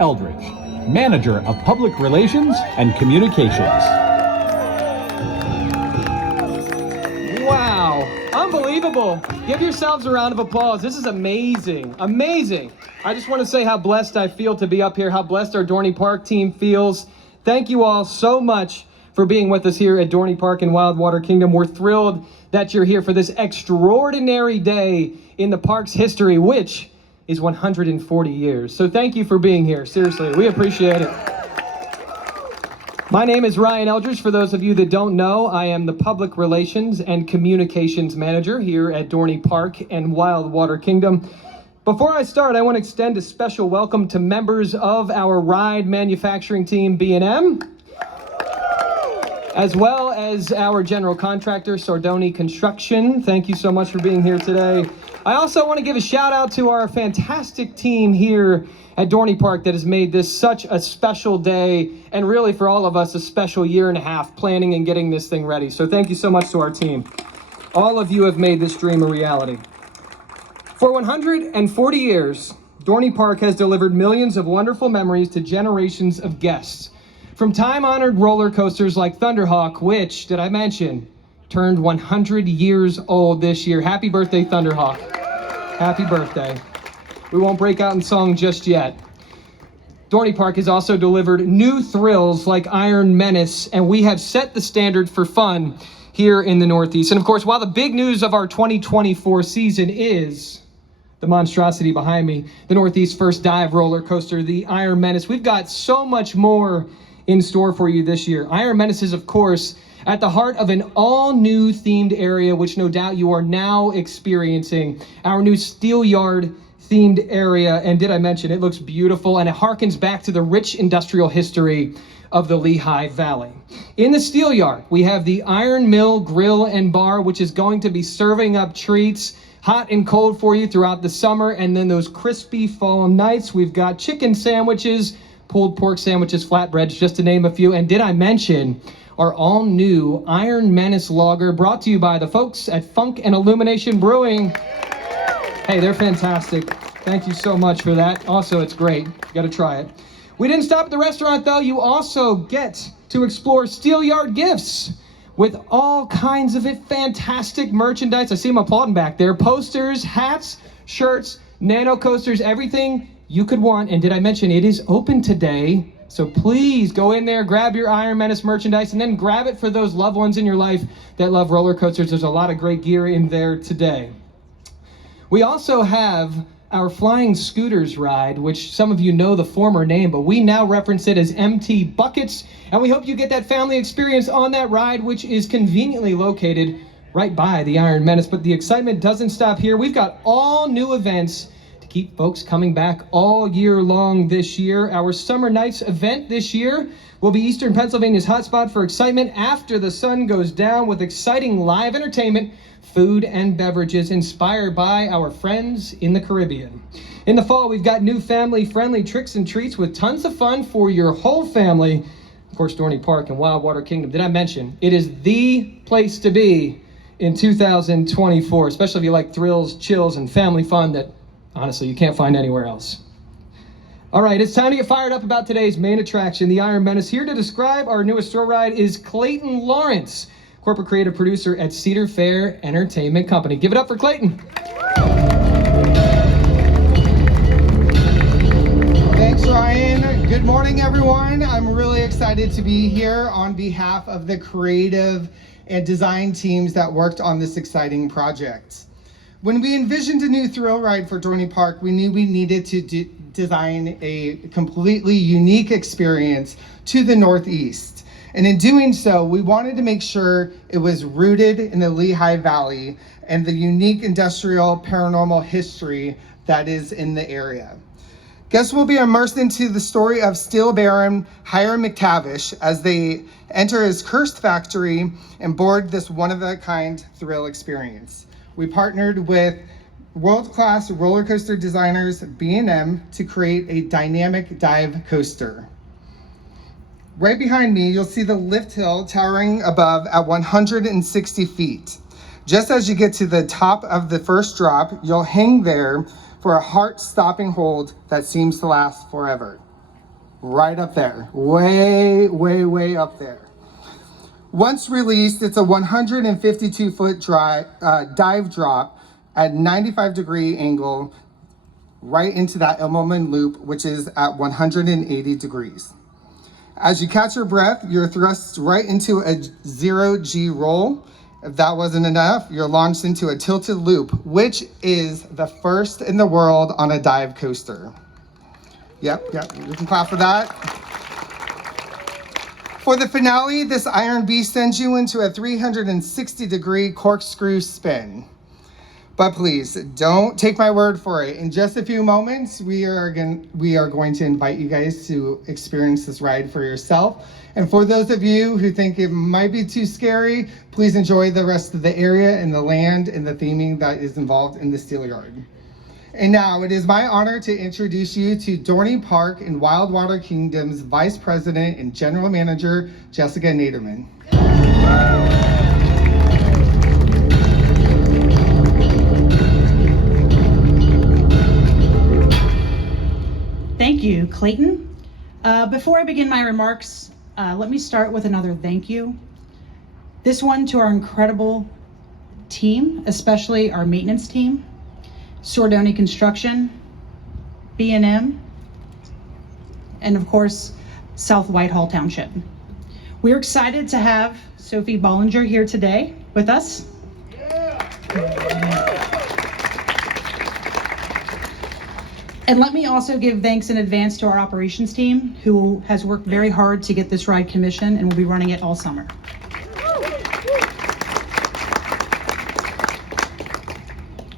Eldridge, Manager of Public Relations and Communications. Wow, unbelievable. Give yourselves a round of applause. This is amazing, amazing. I just want to say how blessed I feel to be up here, how blessed our Dorney Park team feels. Thank you all so much for being with us here at Dorney Park in Wildwater Kingdom. We're thrilled that you're here for this extraordinary day in the park's history, which is 140 years. So thank you for being here. Seriously, we appreciate it. My name is Ryan Eldridge. For those of you that don't know, I am the Public Relations and Communications Manager here at Dorney Park and Wildwater Kingdom. Before I start, I want to extend a special welcome to members of our ride manufacturing team, B&M, as well as our general contractor, Dorney Construction. Thank you so much for being here today. I also want to give a shout out to our fantastic team here at Dorney Park that has made this such a special day, and really for all of us, a special year and a half planning and getting this thing ready. So thank you so much to our team. All of you have made this dream a reality. For 140 years, Dorney Park has delivered millions of wonderful memories to generations of guests. From time-honored roller coasters like Thunderhawk, which, did I mention, turned 100 years old this year. Happy birthday, Thunderhawk. Happy birthday. We won't break out in song just yet. Dorney Park has also delivered new thrills like Iron Menace, and we have set the standard for fun here in the Northeast. And of course, while the big news of our 2024 season is the monstrosity behind me, the Northeast first dive roller coaster, the Iron Menace, we've got so much more in store for you this year. Iron Menace is, of course, at the heart of an all-new themed area, which no doubt you are now experiencing. Our new Steel Yard themed area, and did I mention, it looks beautiful, and it harkens back to the rich industrial history of the Lehigh Valley. In the Steel Yard, we have the Iron Mill Grill and Bar, which is going to be serving up treats hot and cold for you throughout the summer, and then those crispy fall nights, we've got chicken sandwiches, pulled pork sandwiches, flatbreads, just to name a few. And did I mention our all-new Iron Menace Lager, brought to you by the folks at Funk and Illumination Brewing. Hey, they're fantastic. Thank you so much for that. Also, it's great. You got to try it. We didn't stop at the restaurant, though. You also get to explore Steel Yard gifts with all kinds of fantastic merchandise. I see them applauding back there. Posters, hats, shirts, nano coasters, everything you could want. And did I mention it is open today? So please go in there, grab your Iron Menace merchandise, and then grab it for those loved ones in your life that love roller coasters. There's a lot of great gear in there today. We also have our Flying Scooters ride, which some of you know the former name, but we now reference it as MT Buckets. And we hope you get that family experience on that ride, which is conveniently located right by the Iron Menace. But the excitement doesn't stop here. We've got all new events keep folks coming back all year long this year. Our Summer Nights event this year will be Eastern Pennsylvania's hotspot for excitement after the sun goes down, with exciting live entertainment, food, and beverages inspired by our friends in the Caribbean. In the fall, we've got new family-friendly tricks and treats with tons of fun for your whole family. Of course, Dorney Park and Wildwater Kingdom. Did I mention it is the place to be in 2024, especially if you like thrills, chills, and family fun that honestly you can't find anywhere else. All right, it's time to get fired up about today's main attraction, the Iron Menace. Here to describe our newest thrill ride is Clayton Lawrence, corporate creative producer at Cedar Fair Entertainment Company. Give it up for Clayton. Thanks, Ryan. Good morning, everyone. I'm really excited to be here on behalf of the creative and design teams that worked on this exciting project. When we envisioned a new thrill ride for Dorney Park, we knew we needed to design a completely unique experience to the Northeast. And in doing so, we wanted to make sure it was rooted in the Lehigh Valley and the unique industrial paranormal history that is in the area. Guests will be immersed into the story of Steel Baron Hiram McTavish as they enter his cursed factory and board this one-of-a-kind thrill experience. We partnered with world-class roller coaster designers B&M to create a dynamic dive coaster. Right behind me, you'll see the lift hill towering above at 160 feet. Just as you get to the top of the first drop, you'll hang there for a heart-stopping hold that seems to last forever. right up there, way, way, way up there. Once released, it's a 152-foot dive drop at 95-degree angle right into that Immelman loop, which is at 180 degrees. As you catch your breath, you're thrust right into a 0G roll. If that wasn't enough, you're launched into a tilted loop, which is the first in the world on a dive coaster. Yep, you can clap for that. For the finale, this Iron Beast sends you into a 360-degree corkscrew spin. But please, don't take my word for it. In just a few moments, we are going to invite you guys to experience this ride for yourself. And for those of you who think it might be too scary, please enjoy the rest of the area and the land and the theming that is involved in the steel yard. And now it is my honor to introduce you to Dorney Park and Wildwater Kingdom's Vice President and General Manager, Jessica Naderman. Thank you, Clayton. Before I begin my remarks, let me start with another thank you. This one to our incredible team, especially our maintenance team, Dorney Construction, B&M, and of course, South Whitehall Township. We're excited to have Sophie Bollinger here today with us. And let me also give thanks in advance to our operations team, who has worked very hard to get this ride commissioned and will be running it all summer.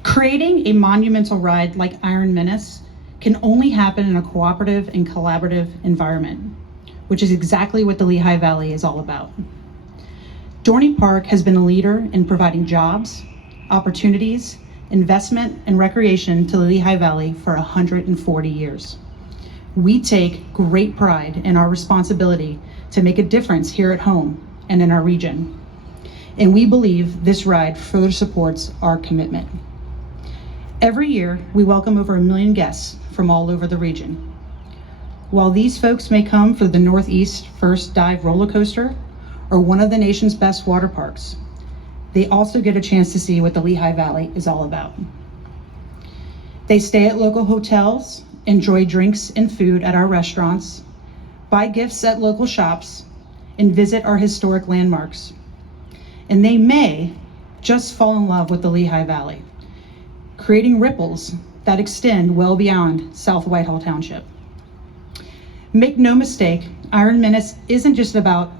Creating a monumental ride like Iron Menace can only happen in a cooperative and collaborative environment, which is exactly what the Lehigh Valley is all about. Dorney Park has been a leader in providing jobs, opportunities, investment, and recreation to the Lehigh Valley for 140 years. We take great pride in our responsibility to make a difference here at home and in our region. And we believe this ride further supports our commitment. Every year, we welcome over 1 million guests from all over the region. While these folks may come for the Northeast First Dive roller coaster or one of the nation's best water parks, they also get a chance to see what the Lehigh Valley is all about. They stay at local hotels, enjoy drinks and food at our restaurants, buy gifts at local shops, and visit our historic landmarks. And they may just fall in love with the Lehigh Valley, creating ripples that extend well beyond South Whitehall Township. Make no mistake, Iron Menace isn't just about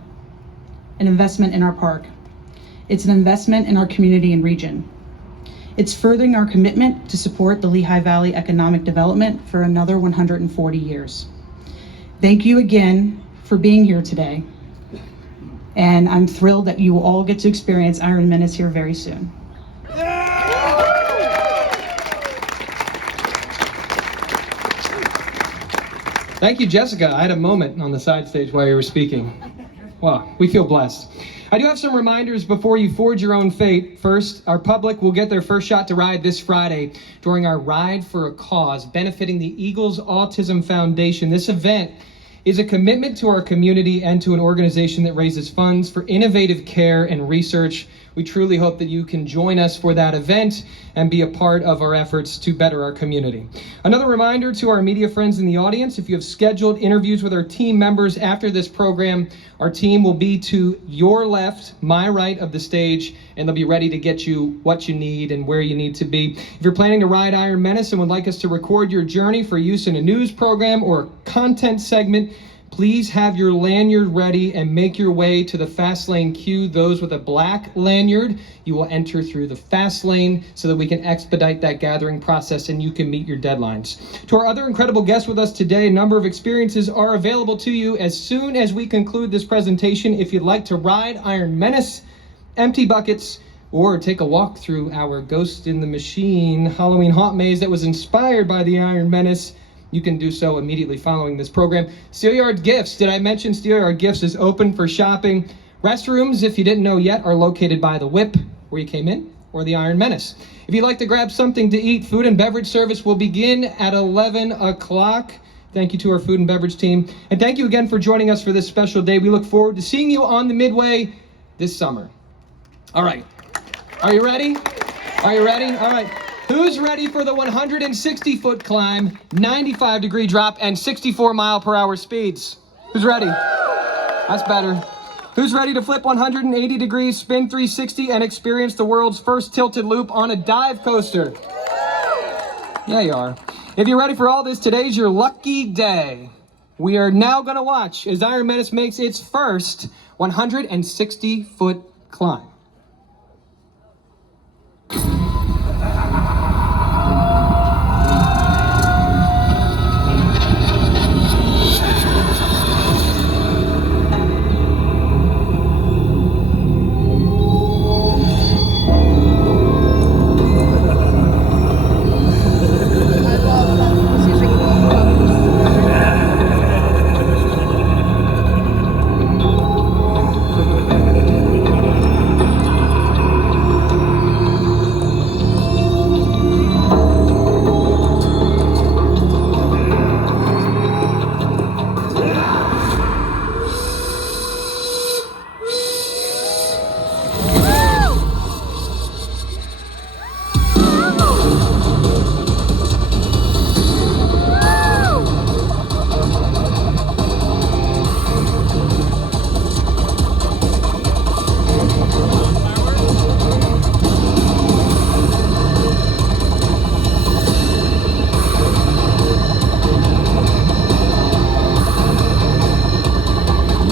an investment in our park. It's an investment in our community and region. It's furthering our commitment to support the Lehigh Valley economic development for another 140 years. Thank you again for being here today. And I'm thrilled that you will all get to experience Iron Menace here very soon. Thank you, Jessica. I had a moment on the side stage while you were speaking. Wow, we feel blessed. I do have some reminders before you forge your own fate. First, our public will get their first shot to ride this Friday during our Ride for a Cause, benefiting the Eagles Autism Foundation. This event is a commitment to our community and to an organization that raises funds for innovative care and research. We truly hope that you can join us for that event and be a part of our efforts to better our community. Another reminder to our media friends in the audience, if you have scheduled interviews with our team members after this program, our team will be to your left, my right of the stage, and they'll be ready to get you what you need and where you need to be. If you're planning to ride Iron Menace and would like us to record your journey for use in a news program or a content segment, please have your lanyard ready and make your way to the fast lane queue. Those with a black lanyard, you will enter through the fast lane so that we can expedite that gathering process and you can meet your deadlines. To our other incredible guests with us today, a number of experiences are available to you as soon as we conclude this presentation. If you'd like to ride Iron Menace, empty buckets, or take a walk through our Ghost in the Machine Halloween haunt maze that was inspired by the Iron Menace, you can do so immediately following this program. Steelyard Gifts, did I mention Steelyard Gifts is open for shopping? Restrooms, if you didn't know yet, are located by the Whip, where you came in, or the Iron Menace. If you'd like to grab something to eat, food and beverage service will begin at 11 o'clock. Thank you to our food and beverage team. And thank you again for joining us for this special day. We look forward to seeing you on the Midway this summer. All right. Are you ready? Are you ready? All right. Who's ready for the 160-foot climb, 95-degree drop, and 64-mile-per-hour speeds? Who's ready? That's better. Who's ready to flip 180 degrees, spin 360, and experience the world's first tilted loop on a dive coaster? Yeah, you are. If you're ready for all this, today's your lucky day. We are now going to watch as Iron Menace makes its first 160-foot climb.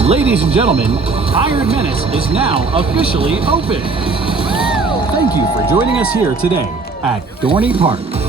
Ladies and gentlemen, Iron Menace is now officially open. Thank you for joining us here today at Dorney Park.